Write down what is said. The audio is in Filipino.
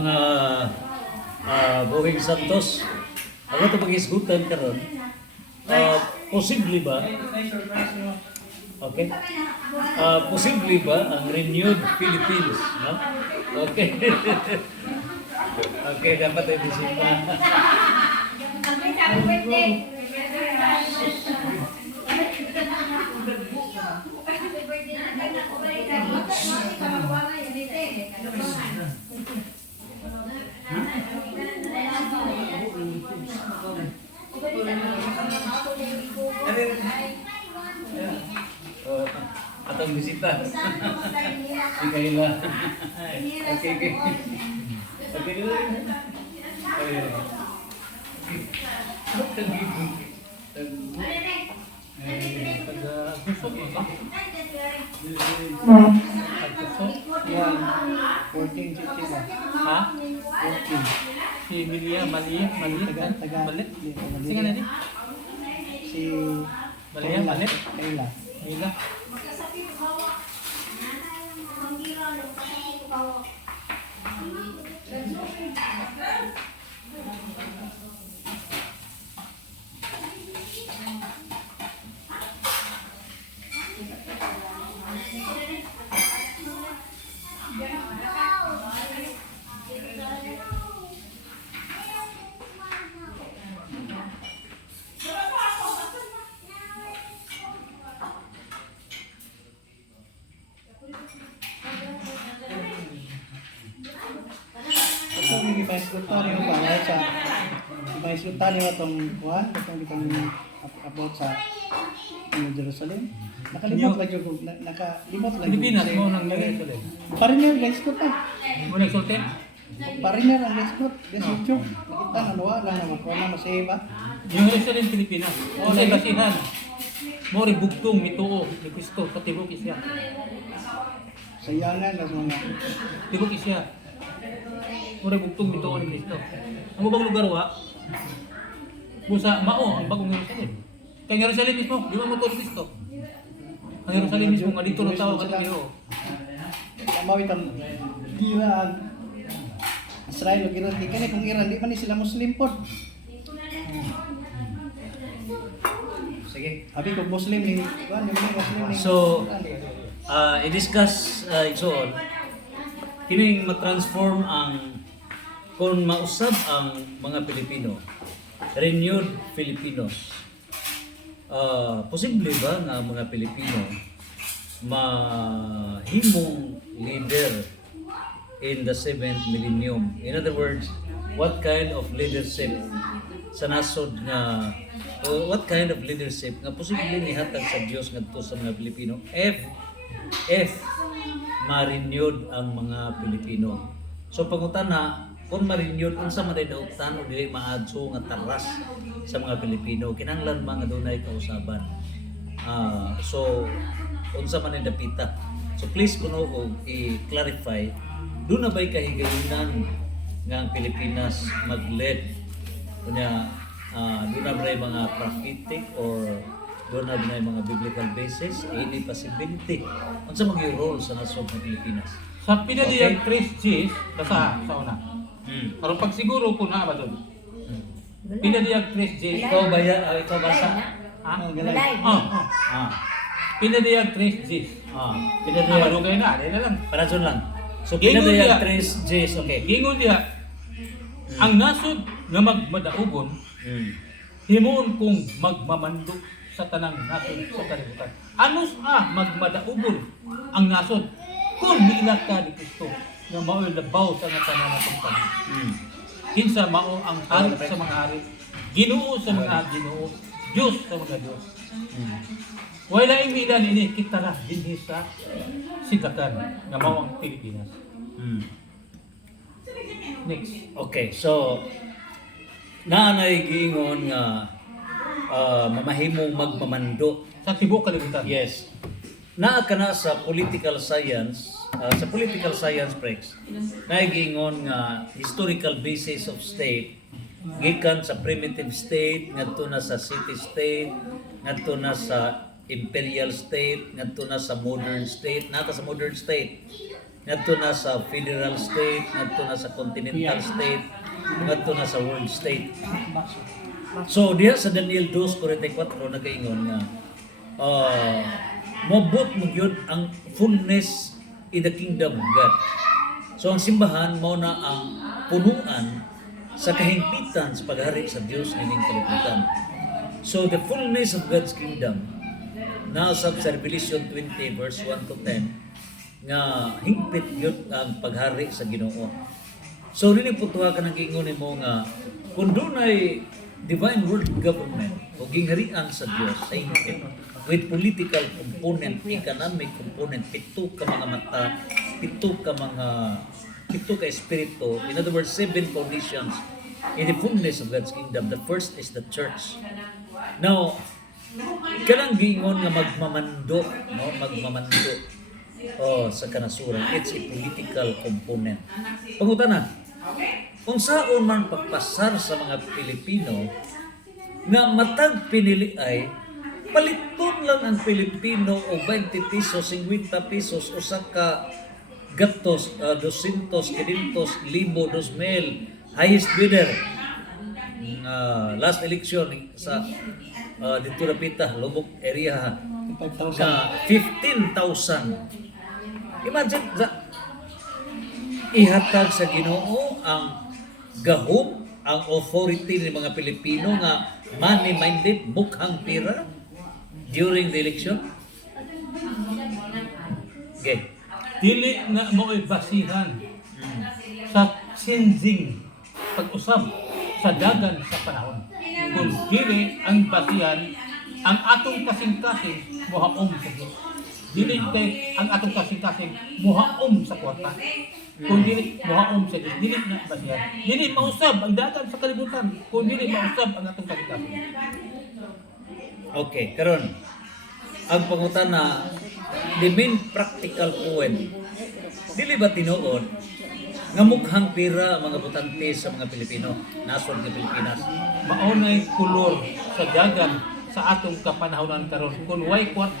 mga Boeing Santos. Ako ito pag-isgutan karon. Posible ba? Okay. Posible ba ang renewed Philippines, no? Okay. Okay, dapat ay bisita. Happy birthday! Oh, atong bisita. Si Kayla. Okay, okay. Okay, dito. Yan, 14, 15 ba? Ha? 14. Si Milia, Malia, Taga, Malit. hindi, Sige na di. Si Malia, Malit. Kayla. Mila. Ito, may ipa-islutan yung para sa ipa-islutan yung itong kuhan, itong about sa Jerusalem. Nakalimot lang yung, nakalimot lang yung. Pilipinas mo nang nagay ito din. Pariner, guys ko pa. Mo nagsulti? Pariner ang guys ko. Guys ko. Nakita nga, nawa lang naman. Kung ano masaya ba? Yung Jerusalem, Pilipinas. O sa basihan. Mo rin bugtong mituo ni Kristo sa tibok isya. Sayangan lang mga. Tibok isya. Mo rin bugtong mituo ni Kristo. Ang ubang lugar wa, busa mao ang bagong Jerusalem. Kaya Jerusalem mismo, di ba mo to ni Kristo? Ang Jerusalem mismo nga dito ng tao katong Ginoo. Kamawit ang Iran. Israel o Iran. Di ka kung Iran, di man ni sila Muslim po. Sige. Habi ko Muslim ni Kuan, yung mga Muslim ni. So, i-discuss igsoon kining ma-transform ang kung mausab ang mga Pilipino, renewed Filipinos. Posible ba nga mga Pilipino mahimong leader in the 7th millennium? In other words, what kind of leadership sa nasod nga what kind of leadership nga posible nihatag sa Dios ngadto sa mga Pilipino if ma-renewed ang mga Pilipino. So pangutana, kung ma-renewed unsa man day daotan o dili maadso nga taras sa mga Pilipino, kinahanglan mga dunay kausaban. So unsa man ang dapita. So please kuno og i-clarify, do na ba'y kahigayonan nga ang Pilipinas mag-lead kunya doon na ba mga prophetic or doon na ba mga biblical basis, any possibility unsa maging role sa nasod ng Pilipinas? Sa pinaliyang Chris G's, sa una. Pero pag siguro po na ba doon? Pinaliyang Chris G's. Ikaw ba yan? Ikaw ba sa? Ha? Galay. Pinaliyang Chris G's. Pinadayag. Malugay na, dahil na lang. Para dyan lang. So Gingon pinadayag niya. 3 Gs, okay. Gingon diha, ang nasod nga magmadaugon, himuon kong magmamando sa tanang nasod sa kalibutan. Anos magmadaugon ang nasod kung niilat ka ni Kristo nga mao'y labaw sa nga tanan natong tanan. Kinsa mao ang hari sa mga hari, Ginoo sa mga Ginoo, Dios sa mga Dios. Wala ing ilan ini kita na dinhi sa sigakan nga mao ang Pilipinas. Next. Okay, so naanay giingon nga mamahimong magmamando. Sa tibok kalibutan. Yes. Naa ka na sa political science, sa political science breaks, naigingon nga historical basis of state, gikan sa primitive state, ngadto na sa city state, ngadto na sa imperial state, ngadto na sa modern state, nata sa modern state. ngadto na sa federal state, ngadto na sa continental state, ngadto na sa world state. So diha sa Daniel 2:44 nagaingon nga mabot mo gyud ang fullness in the kingdom of God. So ang simbahan mao na ang punuan sa kahimpitan sa paghari sa Dios nining kalibutan. So the fullness of God's kingdom nasa sa Revelation 20 verse 1 to 10 nga hingpit gyud ang paghari sa Ginoo. So rini putuha ka nang giingon nimo nga kun dunay divine world government o gingharian sa Dios sa hingpit with political component, economic component, pito ka mga mata, pito ka espiritu. In other words, 7 conditions in the fullness of God's kingdom. The first is the church. Now, kanang giingon nga magmamando, no? Magmamando sa kanasuran. It's a political component. Pangutana, kung saan man pagpasar sa mga Pilipino nga matag pinili ay paliton lang ang Pilipino o 20 pesos, 50 pesos, usa ka gatos, 200, 500, 2,000, highest bidder. Last election sa dito Rapita, Lubok area, 5,000. na 15,000. Imagine, ihatag sa Ginoo ang gahom, ang authority ng mga Pilipino nga money-minded, mukhang pira during the election. Okay. Dili na mo'y basihan sa sinzing pag-usab sa dagan sa panahon. Kung dili ang basihan ang atong kasing-kasing muhaom sa Diyos. Dili kay ang atong kasing-kasing muhaom sa kwarta. Kung dili muhaom sa Diyos, dili na basihan. Dili mausab ang dagan sa kalibutan. Kung dili mausab ang atong kasing-kasing. Okay, karon ang pangutana, the main practical point, dili ba tinuod nga mukhang pira ang mga butante sa mga Pilipino, nasod ng Pilipinas? Maunay kulor sa dagan sa atong kapanahonan karon. Kung way kwarta